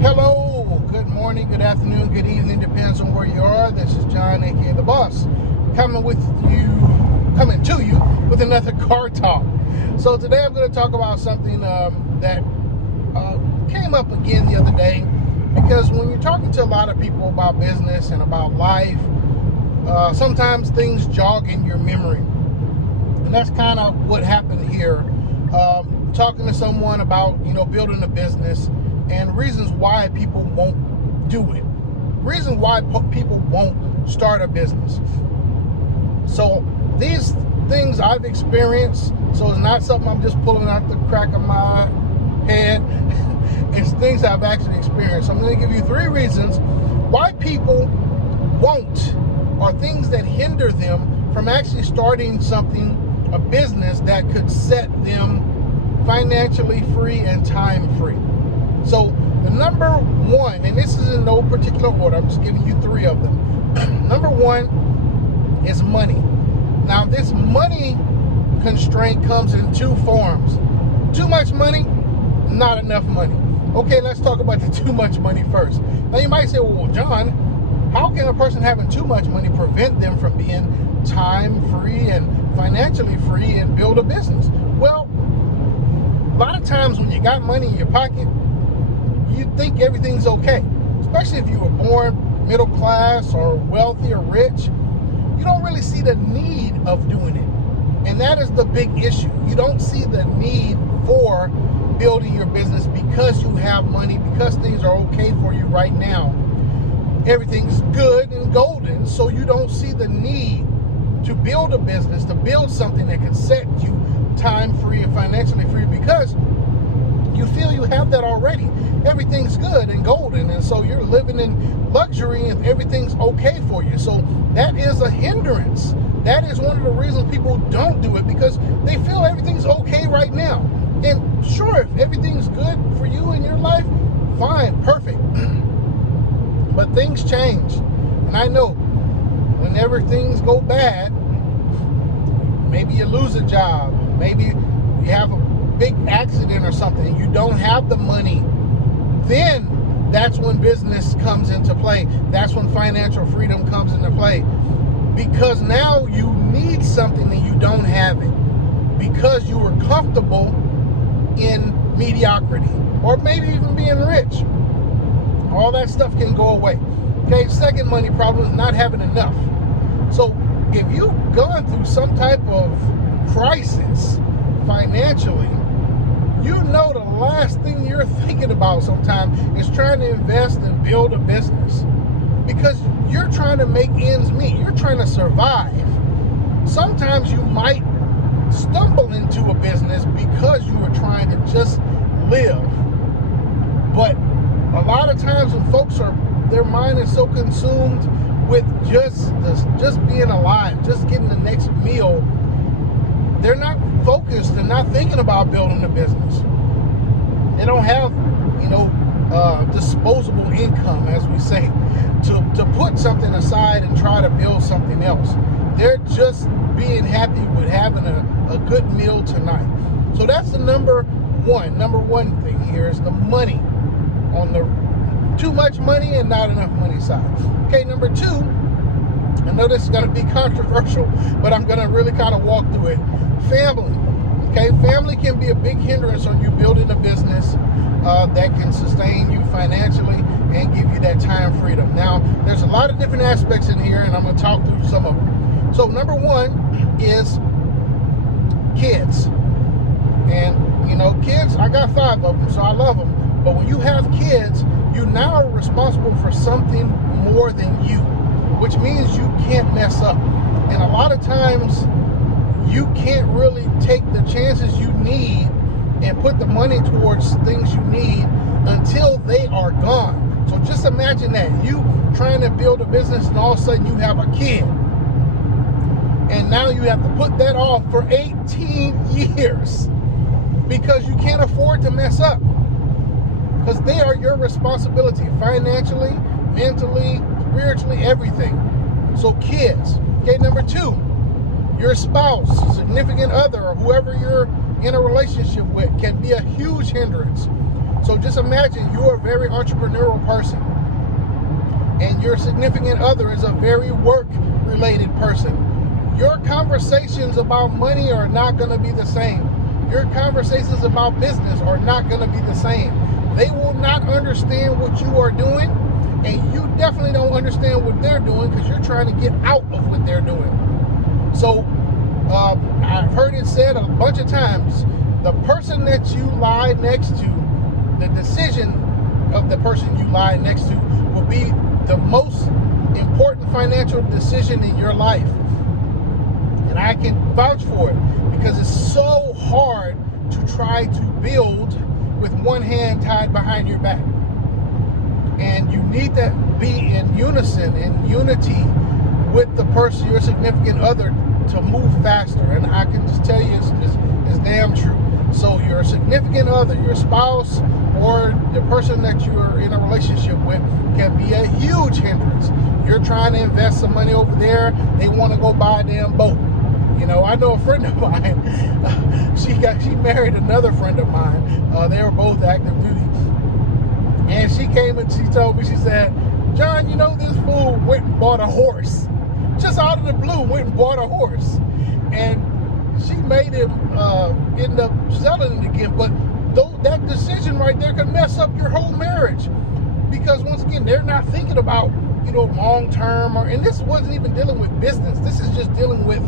Hello, good morning, good afternoon, good evening, depends on where you are. This is John, aka The Boss, coming to you with another car talk. So today I'm going to talk about something that came up again the other day, because when you're talking to a lot of people about business and about life, sometimes things jog in your memory. And that's kind of what happened here. Talking to someone about, building a business and reasons why people won't do it. Reasons why people won't start a business. So these things I've experienced, so it's not something I'm just pulling out the crack of my head. It's things I've actually experienced. So I'm going to give you 3 reasons why people won't, or things that hinder them from actually starting something, a business that could set them financially free and time free. So the number 1, and this is in no particular order, I'm just giving you 3 of them. Number 1 is money. Now this money constraint comes in 2 forms. Too much money, not enough money. Okay, let's talk about the too much money first. Now you might say, well, John, how can a person having too much money prevent them from being time free and financially free and build a business? Well, a lot of times when you got money in your pocket, you think everything's okay. Especially if you were born middle class or wealthy or rich, you don't really see the need of doing it. And that is the big issue. You don't see the need for building your business because you have money, because things are okay for you right now. Everything's good and golden, so you don't see the need to build a business, to build something that can set you time free and financially free, because you feel you have that already. Everything's good and golden, and so you're living in luxury and everything's okay for you. So that is a hindrance. That is one of the reasons people don't do it, because they feel everything's okay right now. And sure, if everything's good for you in your life, fine, perfect. But things change. And I know whenever things go bad, maybe you lose a job, maybe you have a big accident or something, you don't have the money, then that's when business comes into play. That's when financial freedom comes into play. Because now you need something and you don't have it, because you were comfortable in mediocrity, or maybe even being rich. All that stuff can go away. Okay, second money problem is not having enough. So if you've gone through some type of crisis financially, you know the last thing you're thinking about sometimes is trying to invest and build a business, because you're trying to make ends meet. You're trying to survive. Sometimes you might stumble into a business because you were trying to just live. But a lot of times when folks their mind is so consumed with just being alive, just getting the next meal, they're not focused and not thinking about building a business. They don't have, disposable income, as we say, to put something aside and try to build something else. They're just being happy with having a good meal tonight. So that's the number one thing here is the money, on the too much money and not enough money side. Okay, number 2, I know this is going to be controversial, but I'm going to really kind of walk through it. Family. Okay, family can be a big hindrance on you building a business that can sustain you financially and give you that time freedom. Now, there's a lot of different aspects in here, and I'm going to talk through some of them. So number 1 is kids. And, kids, I got 5 of them, so I love them. But when you have kids, you now are responsible for something more than you, which means you can't mess up. And a lot of times, you can't really take the chances you need and put the money towards things you need until they are gone. So just imagine that. You trying to build a business and all of a sudden you have a kid. And now you have to put that off for 18 years because you can't afford to mess up. Because they are your responsibility financially, mentally, spiritually, everything. So kids. Okay, number 2. Your spouse, significant other, or whoever you're in a relationship with can be a huge hindrance. So just imagine you're a very entrepreneurial person and your significant other is a very work-related person. Your conversations about money are not going to be the same. Your conversations about business are not going to be the same. They will not understand what you are doing, and you definitely don't understand what they're doing because you're trying to get out of what they're doing. So I've heard it said a bunch of times, the person that you lie next to, the decision of the person you lie next to will be the most important financial decision in your life. And I can vouch for it because it's so hard to try to build with one hand tied behind your back. And you need to be in unison, in unity with the person, your significant other, to move faster. And I can just tell you it's damn true. So your significant other, your spouse, or the person that you're in a relationship with can be a huge hindrance. You're trying to invest some money over there, they want to go buy a damn boat. You know, I know a friend of mine, she married another friend of mine. They were both active duty. And she came and she told me, she said, John, you know, this fool went and bought a horse. Just out of the blue, went and bought a horse. And she made him end up selling it again. But that decision right there could mess up your whole marriage. Because once again, they're not thinking about, you know, long term, and this wasn't even dealing with business. This is just dealing with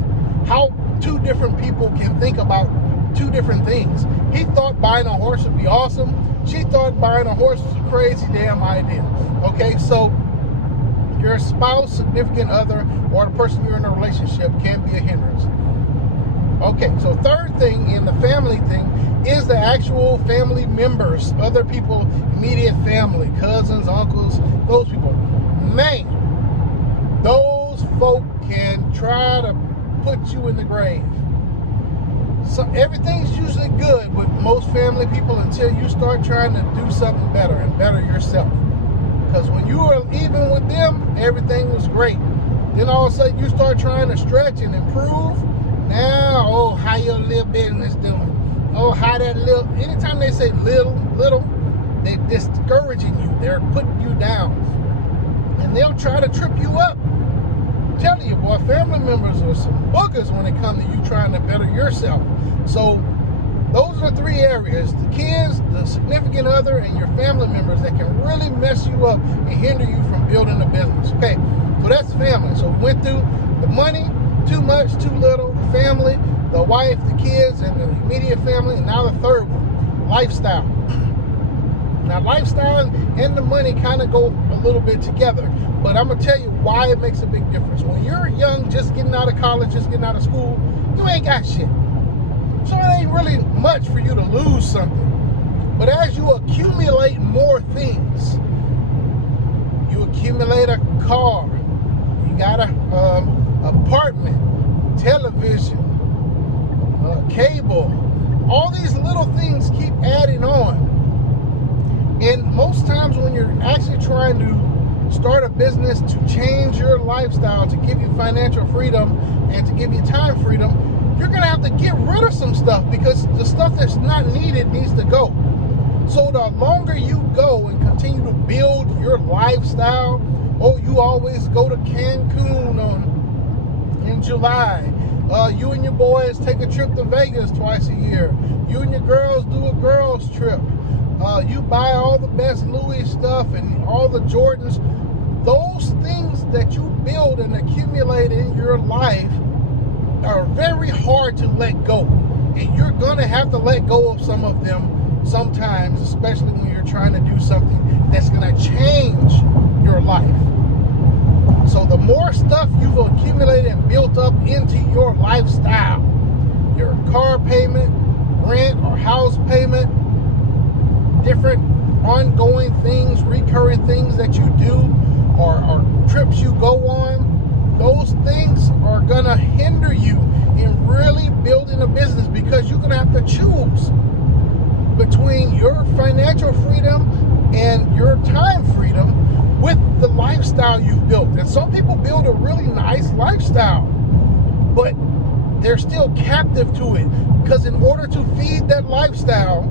how two different people can think about two different things. He thought buying a horse would be awesome. She thought buying a horse was a crazy damn idea. Okay, so your spouse, significant other, or the person you're in a relationship can be a hindrance. Okay, so third thing in the family thing is the actual family members, other people, immediate family, cousins, uncles, those people. Man, those folk can try to put you in the grave. So everything's usually good with most family people until you start trying to do something better and better yourself. Because when you were even with them, everything was great. Then all of a sudden you start trying to stretch and improve. Now, oh, how your little business doing? Oh, how that little, anytime they say little, they're discouraging you. They're putting you down. And they'll try to trip you up. I'm telling you, boy, family members are some boogers when it comes to you trying to better yourself. So those are three areas: the kids, the significant other, and your family members that can really mess you up and hinder you from building a business. Okay, so that's family. So we went through the money, too much, too little, the family, the wife, the kids, and the immediate family, and now the third one, lifestyle. Now, lifestyle and the money kind of go a little bit together, but I'm going to tell you why it makes a big difference. When you're young, just getting out of college, just getting out of school, you ain't got shit. So it ain't really much for you to lose something. But as you accumulate more things, you accumulate a car, you got a apartment, television, cable, all these little things keep adding on. And most times when you're actually trying to start a business to change your lifestyle, to give you financial freedom and to give you time freedom, you're going to have to get rid of some stuff because the stuff that's not needed needs to go. So the longer you go and continue to build your lifestyle, you always go to Cancun in July. You and your boys take a trip to Vegas twice a year. You and your girls do a girls trip. You buy all the best Louis stuff and all the Jordans. Those things that you build and accumulate in your life are very hard to let go. And you're going to have to let go of some of them sometimes, especially when you're trying to do something that's going to change your life. So the more stuff you've accumulated and built up into your lifestyle, your car payment, rent or house payment, different ongoing things, recurring things that you do, or trips you go on, those things are going to hinder you in really building a business because you're going to have to choose between your financial freedom and your time freedom with the lifestyle you've built. And some people build a really nice lifestyle, but they're still captive to it because in order to feed that lifestyle,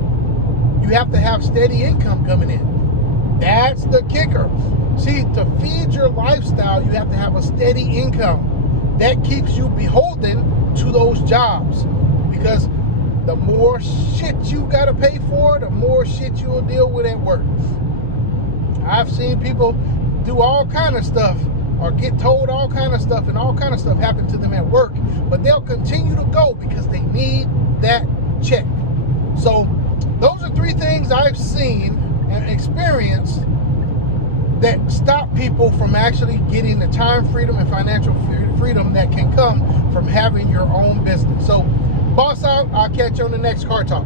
you have to have steady income coming in. That's the kicker. See, to feed your lifestyle, you have to have a steady income. That keeps you beholden to those jobs, because the more shit you gotta pay for, the more shit you'll deal with at work. I've seen people do all kind of stuff or get told all kind of stuff, and all kind of stuff happen to them at work, but they'll continue to go because they need that check. So those are 3 things I've seen and experienced that stop people from actually getting the time freedom and financial freedom that can come from having your own business. So boss out, I'll catch you on the next Car Talk.